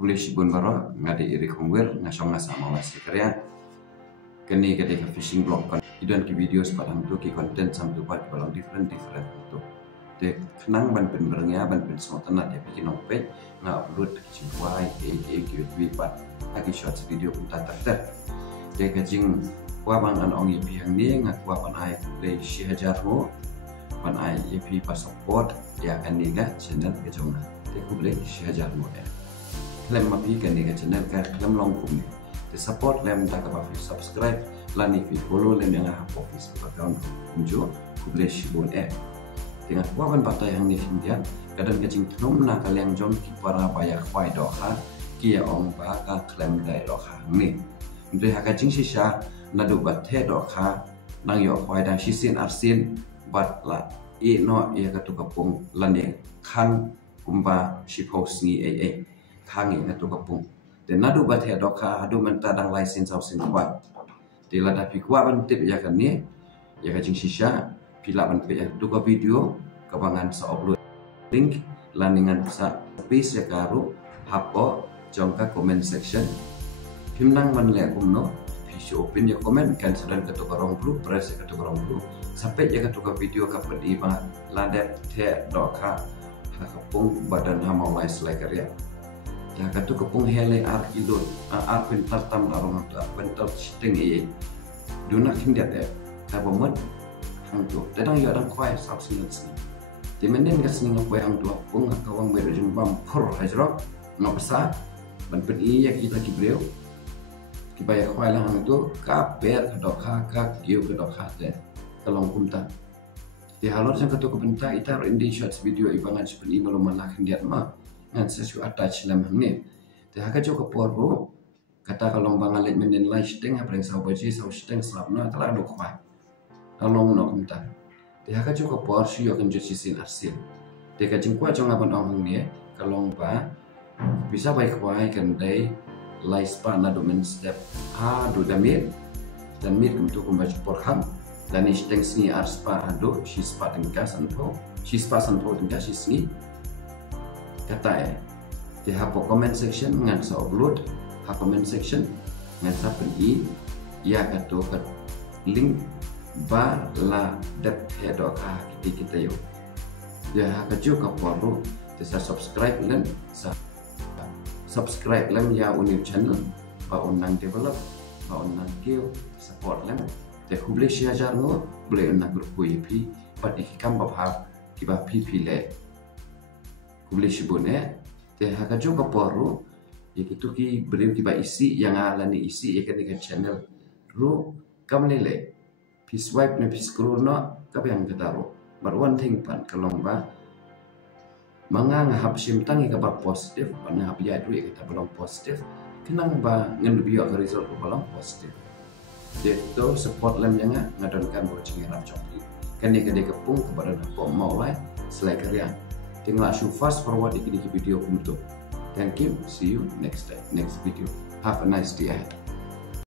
kulish bun baro ngadi iri kongwir ngasong ngasa mawas karya kini ketika fishing blog kan idan ki video sepadang tu ki konten sam tu buat balang different tu de kenang ban pen berengya ban pen semua tanah dia bikin open nga upload ki wai ki pat aki short video pun tak de kajing wa bang an ong ipi hang ni nga wa pan ai play share jarmo pan ai ipi pa support ya kan ni ga channel ke jona de ku play share jarmo ya lem mapi kan ni ga channel ka lem long kum ni de support lem tak apa subscribe lani fi follow lem yang ha office account kunjo ku play shibon dengan wa ban patai hang ni hindia kadang kajing tnom na kaliang jon ki para paya khwai do kha ki ya ong ba ka klem dai do kha ni de ha kajing shisha nadu bat the do kha nang yo khwai dang shisin arsin bat la e no e ka tu kapung lani khang kumba shipos ni khang e ka tu kapung de nadu bat the do kha adu man ta dang license au sin kwa de la da pi kwa ban tip ya kan ni ya kajing shisha pila ban pe ya tu ka video kabangan sa upload link landingan sa space ya karu hapo jongka comment section himnang man le kumno visual open ya comment kan sedang ketuk orang blue press ya ketuk orang blue sampai ya ketuk video kapal di ba landet the doka kapung badan hama wise like ya ya ketuk kapung hele ar idul ar pintar tam arong tu pintar sting duna kindat ya kabomot hang tu tadang ya dang kwai substance ni dimenen gas ni ngapai hang tu pung kawang beru jumbam por hajro ngapsa ban pen ya kita kibreu kibaya kwai lang itu kaper kedokha ka giu kedokha de kalong kumta di halor sang ketuk benta itar indi shots video ibangan seperti maluman lakin diat ma ngan sesu attach lam hang ni de haka jo kapor ro kata kalong bangalit menen lai steng ha preng sau baji sau steng slapna tala do kwai along no kumta de haka jo kapor shi yo kan jo sisin arsil de ka jingkwa jong aban ong ni kalong ba bisa baik kwai kan dai lai spa na domen step do damit dan mit untuk membaca porham dan isteng sini arspa ado si spa tengka santo tengka si sini kata di hapo comment section ngan sa upload ha comment section ngan sa pen ya kato kat link ba la dep hedo ka kita yo ya ha kaju ka poro sa subscribe len sa subscribe lem ya unir channel ba unang develop ba unang kill support lem te kuble share jar no ble unang grup ip pat ikam ba bhag kiba pp le kuble shibone te haka jo ka poru ikitu ki beri kiba isi yang ala ni isi ikan ikan channel ru kam lele pi swipe ne pi scroll no ka yang ketaro but one thing pan kalong ba mangang hap simtang ka ba positif pana hap ya duit kita belum positif kenang ba ngan biok result ko belum positif itu support lem yang ngadonkan bo cingira chokli kan dia kade kepung kepada po mau lai selai karya tinggal show fast forward di video untuk thank you see you next time next video have a nice day ahead.